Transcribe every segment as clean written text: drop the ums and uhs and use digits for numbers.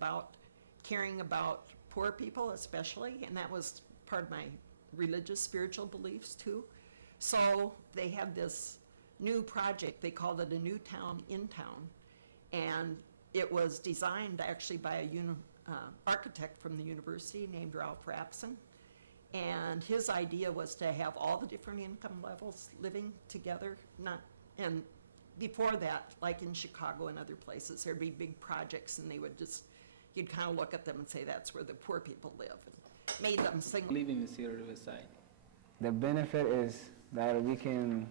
about caring about poor people especially, and that was part of my religious, spiritual beliefs too. So they had this new project, they called it a new town in town, and it was designed actually by a architect from the university named Ralph Rapson. And his idea was to have all the different income levels living together. And before that, like in Chicago and other places, there'd be big projects, and they would just, you'd kind of look at them and say, that's where the poor people live, and made them sing. Living in Cedar, Riverside. The benefit is that we can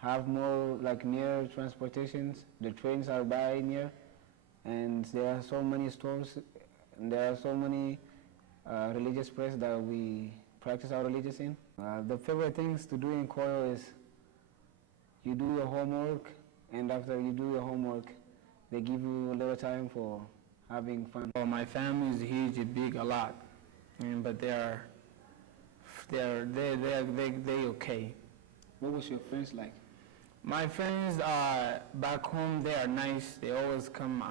have more like near transportations. The trains are by near, and there are so many stores, and there are so many religious places that we practice our religion in. The favorite things to do in Coil is you do your homework, and after you do your homework, they give you a little time for having fun. Well, my family is huge, big, a lot, but they okay. What was your friends like? My friends back home, they are nice. They always come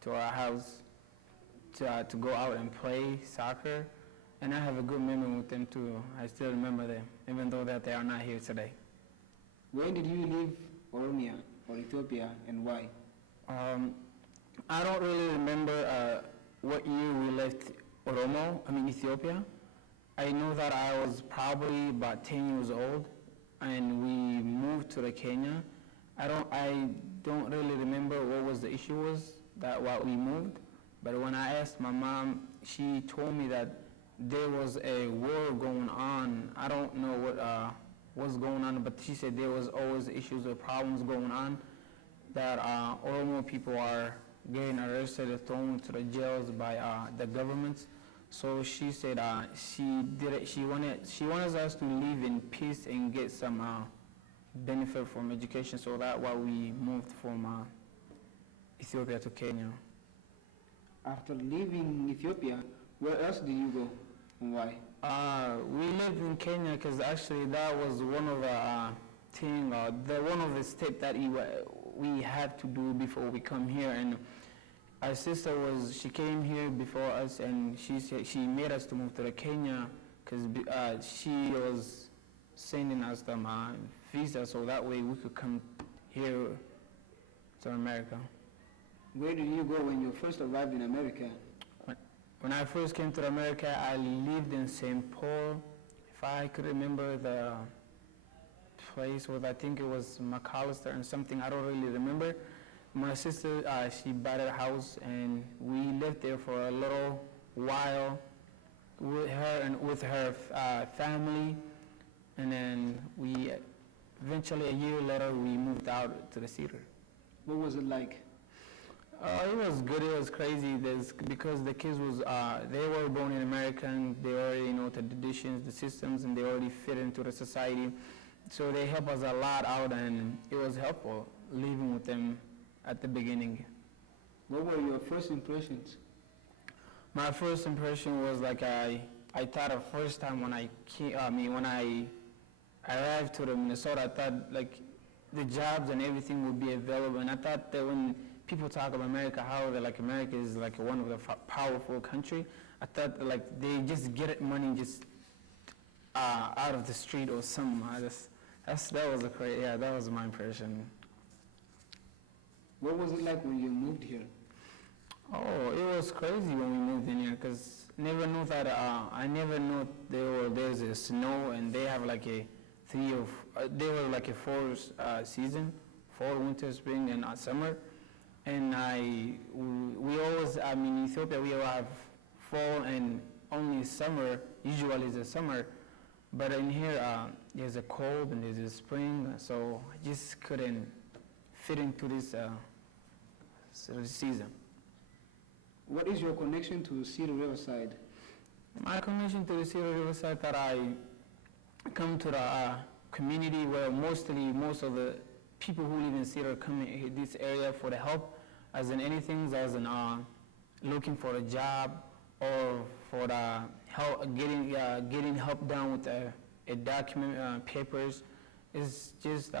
to our house to go out and play soccer, and I have a good memory with them too. I still remember them, even though that they are not here today. When did you leave Oromia or Ethiopia, and why? I don't really remember what year we left Ethiopia. I know that I was probably about 10 years old, and we moved to Kenya. I don't really remember what was the issue was that why we moved. But when I asked my mom, she told me that there was a war going on. I don't know what was going on, but she said there was always issues or problems going on, that Oromo people are getting arrested and thrown to the jails by the governments. So she said she wanted us to live in peace and get some benefit from education. So that's why we moved from Ethiopia to Kenya. After leaving Ethiopia, where else did you go, and why? We lived in Kenya because actually that was one of the one of the steps that we had to do before we come here. And our sister she came here before us, and she made us to move to Kenya because she was sending us the visa, so that way we could come here to America. Where did you go when you first arrived in America? When I first came to America, I lived in St. Paul. If I could remember the place, I think it was McAllister and something, I don't really remember. My sister, she bought a house, and we lived there for a little while with her and with her family, and then eventually a year later, we moved out to the Cedar. What was it like? It was good. It was crazy. Because the kids they were born in America, and they already know the traditions, the systems, and they already fit into the society. So they help us a lot out, and it was helpful living with them at the beginning. What were your first impressions? My first impression was like I thought the first time when I arrived to Minnesota, I thought like the jobs and everything would be available, and I thought that when people talk about America, how like America is like one of the powerful country, I thought like they just get money just out of the street or something. That was my impression. What was it like when you moved here? Oh, it was crazy when we moved in here, because I never knew there's a snow, and they have like they were like a four season, fall, winter, spring, and summer. And we always, in Ethiopia, we have fall and only summer, usually it's a summer. But in here, there's a cold and there's a spring, so I just couldn't fit into this season. What is your connection to Cedar Riverside? My connection to the Cedar Riverside, that I come to the community where most of the people who live in Cedar come in this area for the help, as in anything, as in looking for a job or for the help, getting help done with a document, papers. It's just,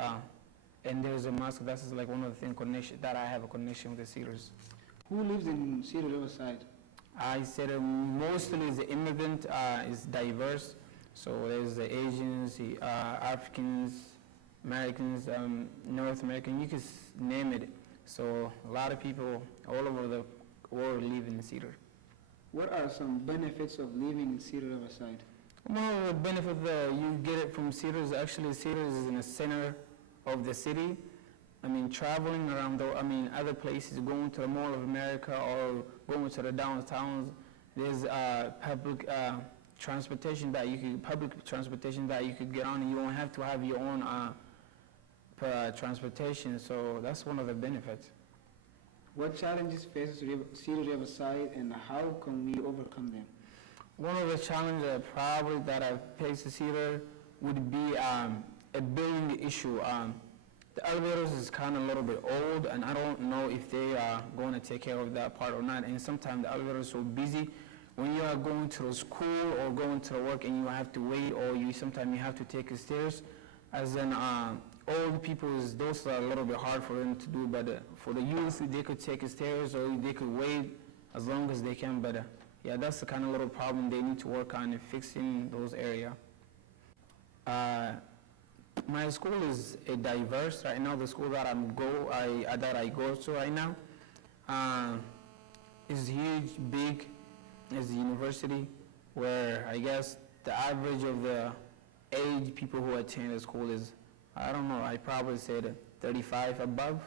and there's a mosque. That's like one of the things that I have a connection with the Cedars. Who lives in Cedar Riverside? I said mostly the immigrant is diverse. So there's the Asians, the Africans, Americans, North American, you can name it. So a lot of people all over the world live in Cedar. What are some benefits of living in Cedar Riverside? One of the benefits that you get it from Cedar is actually Cedar is in the center of the city. I mean, traveling around other places, going to the Mall of America or going to the downtowns, there's public transportation that you could get on, and you don't have to have your own transportation. So that's one of the benefits. What challenges faces Cedar Riverside, and how can we overcome them? One of the challenges probably that I face in Cedar would be a building issue. The elevators is kind of a little bit old, and I don't know if they are going to take care of that part or not. And sometimes the elevators are so busy. When you are going to the school or going to the work and you have to wait, or sometimes you have to take the stairs, as in old people, those are a little bit hard for them to do. But for the youth, they could take the stairs or they could wait as long as they can. But yeah, that's the kind of little problem they need to work on in fixing those areas. My school is a diverse right now. The school that I go to right now is huge, big. It's a university where I guess the average of the age people who attend the school is, I don't know, I probably said 35 above.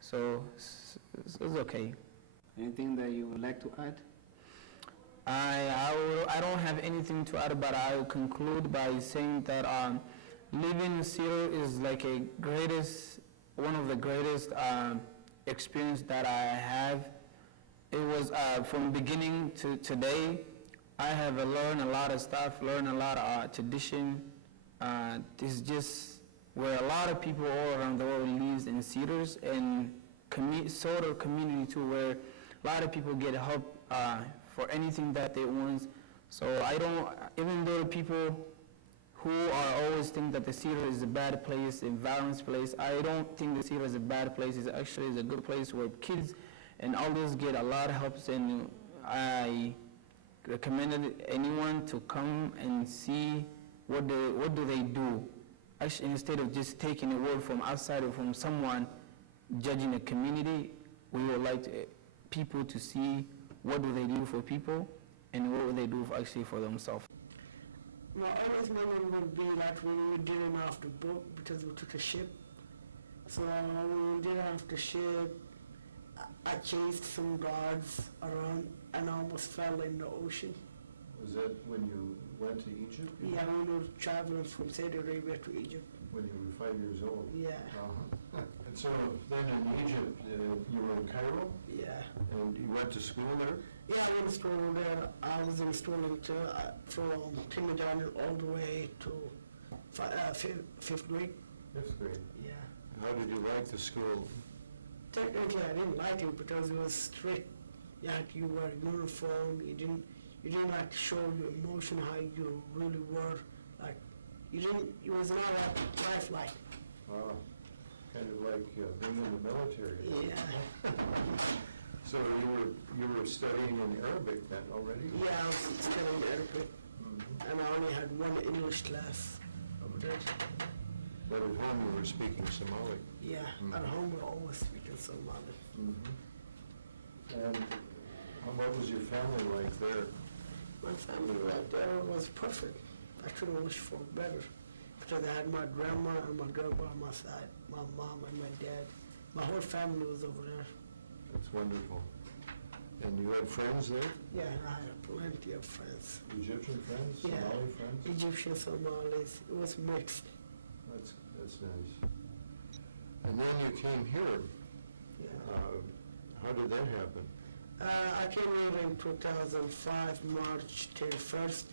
So it's okay. Anything that you would like to add? I don't have anything to add, but I will conclude by saying that living in Cedar is like one of the greatest experience that I have. It was from beginning to today. I have learned a lot of stuff, learned a lot of tradition. This is just where a lot of people all around the world lives in Cedars, and sort of community too, where a lot of people get help for anything that they want. So even though the people who are always think that the Cedar is a bad place, a violent place, I don't think the Cedar is a bad place. It's actually a good place where kids and elders get a lot of help, and I recommended anyone to come and see what do they do. Actually, instead of just taking a word from outside or from someone judging the community, we would like people to see what do they do for people and what would they do for themselves. My earliest memory would be like when we were getting off the boat because we took a ship. So when we did off the ship, I chased some guards around and almost fell in the ocean. Was that when you went to Egypt? Yeah, when we were traveling from Saudi Arabia to Egypt. When you were 5 years old? Yeah. Uh-huh. And so then in Egypt, you were in Cairo? Yeah. And you went to school there? Yeah, I went to school there. I was in school until from kindergarten all the way to fifth grade. Fifth grade. Yeah. How did you like the school? Technically, I didn't like it because it was strict. You wear a uniform. You didn't like to show your emotion how you really were. Like it was not like lifelike. Kind of like being in the military. Yeah. So you were studying in Arabic then already? Yeah, I was studying Arabic, Mm-hmm. and I only had one English class over there. But at home you were speaking Somali? Yeah, at home we're always speaking Somali. Mm-hmm. And what was your family like there? My family right there was perfect. I couldn't wish for better because I had my grandma and my grandpa on my side, my mom and my dad. My whole family was over there. That's wonderful. And you had friends there? Yeah, I had plenty of friends. Egyptian friends? Yeah. Somali friends? Egyptian Somalis. It was mixed. That's nice. And then you came here. Yeah. How did that happen? I came here in 2005, March 31st,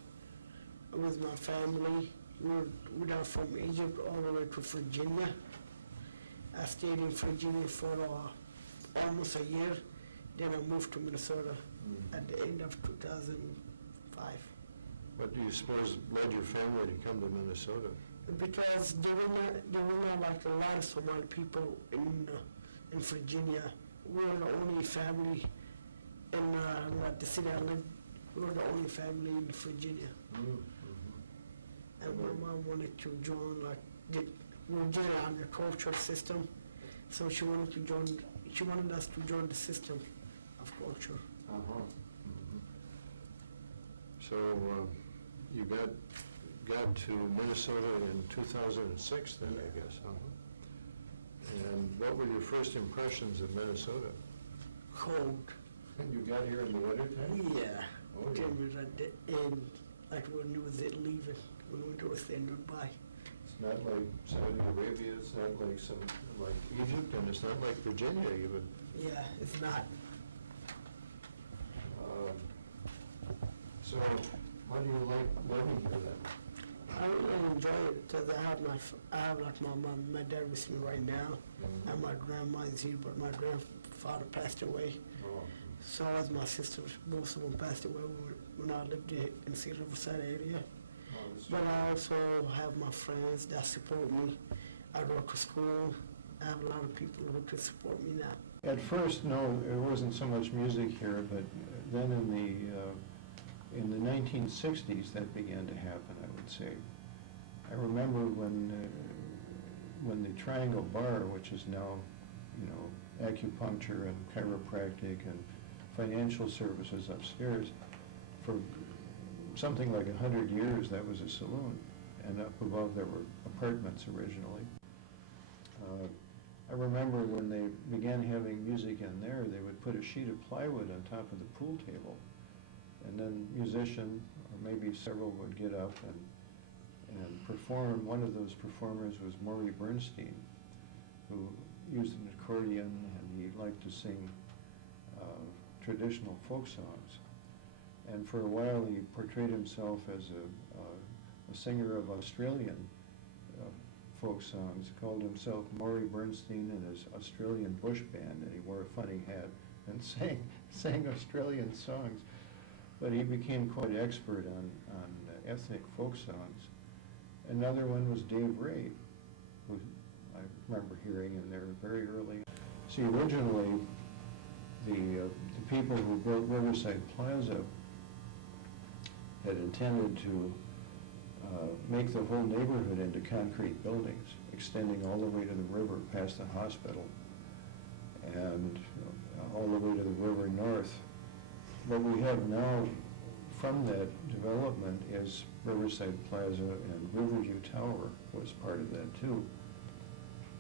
with my family. We are from Egypt all the way to Virginia. I stayed in Virginia for almost a year. Then I moved to Minnesota at the end of 2005. What do you suppose led your family to come to Minnesota? Because there were not like a lot of Somali people in Virginia we're the only family in the city I live. We're the only family in Virginia. And my mom wanted to join, we're doing on the culture system, so she wanted us to join the system of culture. So you got to Minnesota in 2006 then, I guess, And what were your first impressions of Minnesota? Cold. And you got here in the wintertime? Yeah. Oh, yeah. And like when we was leaving, when we were saying goodbye. It's not like Saudi Arabia, it's not like like Egypt, and it's not like Virginia even. Yeah, it's not. So, how do you like living here then? I really enjoy it because I have like my mom, my dad with me right now, and my grandma is here, but my grandfather passed away. Oh. So as my sisters, both of them passed away when I lived in the Riverside area. But I also have my friends that support me. I go to school. I have a lot of people who can support me now. At first, no, it wasn't so much music here, but then in the 1960s, that began to happen, I would say. I remember when the Triangle Bar, which is now, acupuncture and chiropractic and financial services upstairs, for something like 100 years, that was a saloon, and up above there were apartments originally. I remember when they began having music in there, they would put a sheet of plywood on top of the pool table, and then musician, or maybe several, would get up and perform. One of those performers was Maury Bernstein, who used an accordion, and he liked to sing traditional folk songs. And for a while, he portrayed himself as a singer of Australian folk songs. He called himself Maury Bernstein and his Australian Bush Band, and he wore a funny hat and sang Australian songs. But he became quite expert on ethnic folk songs. Another one was Dave Ray, who I remember hearing in there very early. See, originally, the people who built Riverside Plaza had intended to make the whole neighborhood into concrete buildings, extending all the way to the river past the hospital and all the way to the river north. What we have now from that development is Riverside Plaza, and Riverview Tower was part of that too.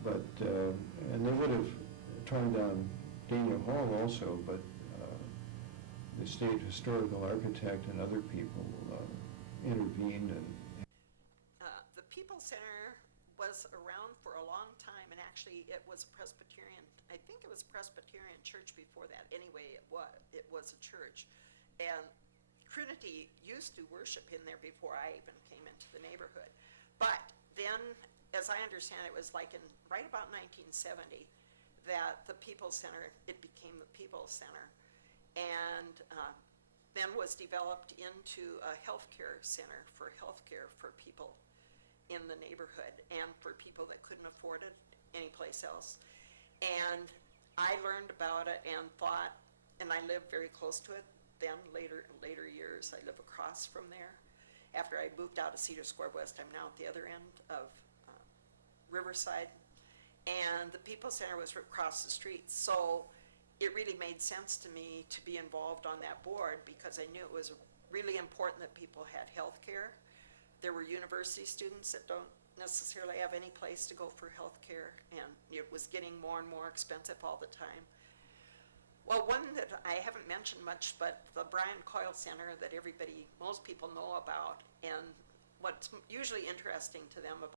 But, and they would have torn down Dania Hall also, but the state historical architect and other people intervened. And The People Center was around for a long time, and actually it was Presbyterian. I think it was Presbyterian church before that. Anyway, it was a church. And Trinity used to worship in there before I even came into the neighborhood. But then, as I understand it, was like right about 1970 that the People Center, it became the People Center, and then was developed into a healthcare center for healthcare for people in the neighborhood and for people that couldn't afford it anyplace else. And I learned about it and thought, and I lived very close to it. Then later years, I live across from there. After I moved out of Cedar Square West, I'm now at the other end of Riverside, and the People Center was across the street. So it really made sense to me to be involved on that board because I knew it was really important that people had health care. There were university students that don't necessarily have any place to go for health care, and it was getting more and more expensive all the time. Well, one that I haven't mentioned much, but the Brian Coyle Center that most people know about, and what's usually interesting to them about